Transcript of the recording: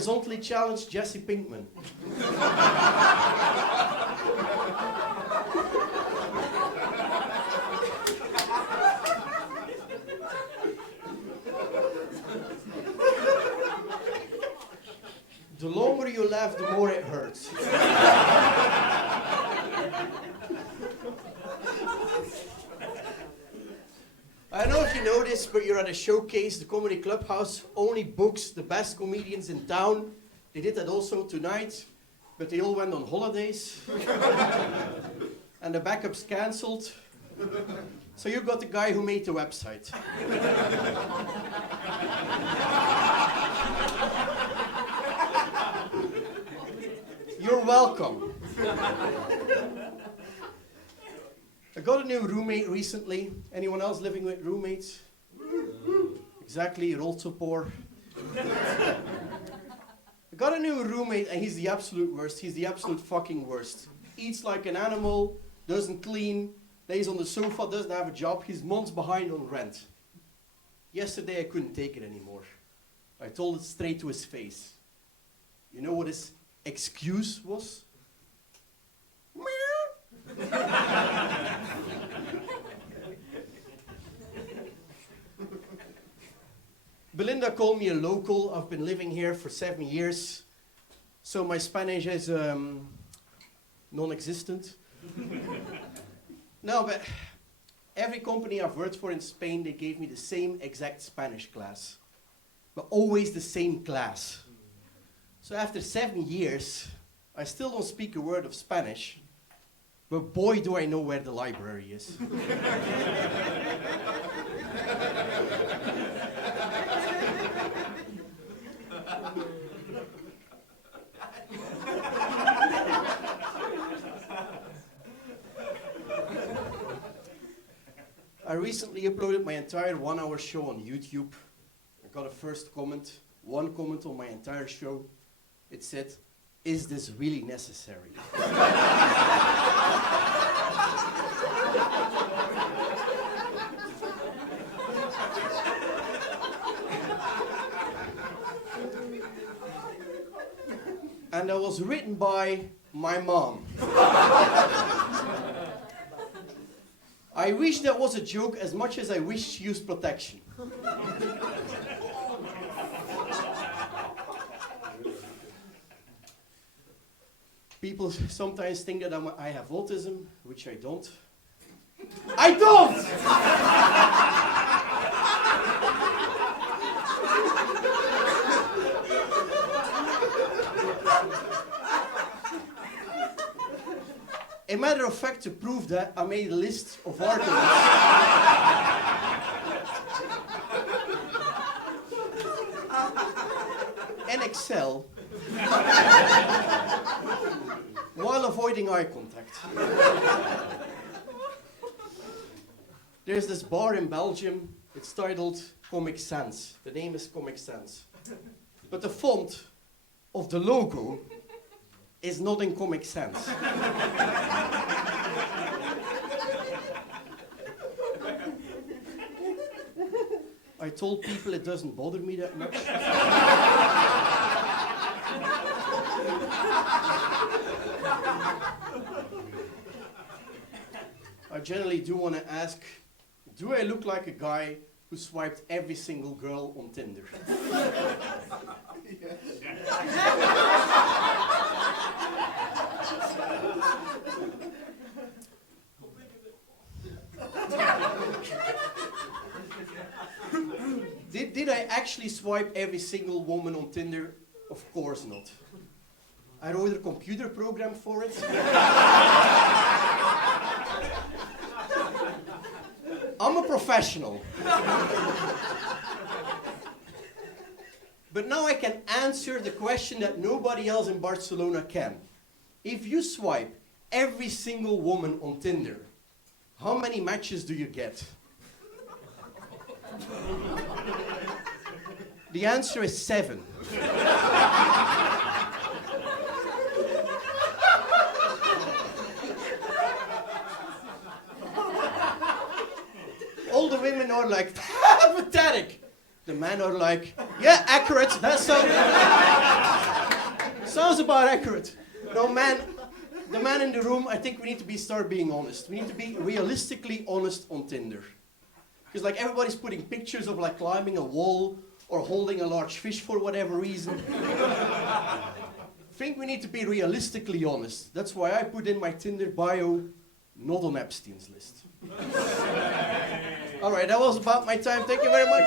horizontally challenged Jesse Pinkman. The longer you laugh, the more it hurts. I don't know if you know this, but you're at a showcase. The Comedy Clubhouse only books the best comedians in town. They did that also tonight, but they all went on holidays. And the backup's cancelled. So you got the guy who made the website. You're welcome. I got a new roommate recently. Anyone else living with roommates? Exactly, you're also poor. I got a new roommate and he's the absolute worst. He's the absolute fucking worst. Eats like an animal, doesn't clean, lays on the sofa, doesn't have a job. He's months behind on rent. Yesterday I couldn't take it anymore. I told it straight to his face. You know what his excuse was? Belinda called me a local. I've been living here for 7 years, so my Spanish is non-existent. No, but every company I've worked for in Spain, they gave me the same exact Spanish class, but always the same class. So after 7 years, I still don't speak a word of Spanish, but boy do I know where the library is. I recently uploaded my entire 1-hour show on YouTube. I got a first comment, one comment on my entire show. It said, "Is this really necessary?" And that was written by my mom. I wish that was a joke as much as I wish she used protection. People sometimes think that I have autism, which I don't. I don't! A matter of fact, to prove that, I made a list of arguments. In Excel, while avoiding eye contact. There's this bar in Belgium, it's titled Comic Sans. The name is Comic Sans. But the font of the logo is not in Comic Sans. I told people it doesn't bother me that much. I generally do want to ask, do I look like a guy who swiped every single girl on Tinder? Did I actually swipe every single woman on Tinder? Of course not. I wrote a computer program for it. I'm a professional. But now I can answer the question that nobody else in Barcelona can. If you swipe every single woman on Tinder, how many matches do you get? The answer is 7. All the women are like, pathetic. The men are like, yeah, accurate, that's so. was about accurate. No, man, the man in the room, I think we need to start being honest. We need to be realistically honest on Tinder. Because like everybody's putting pictures of like climbing a wall or holding a large fish for whatever reason. I think we need to be realistically honest. That's why I put in my Tinder bio, not on Epstein's list. All right, that was about my time. Thank you very much.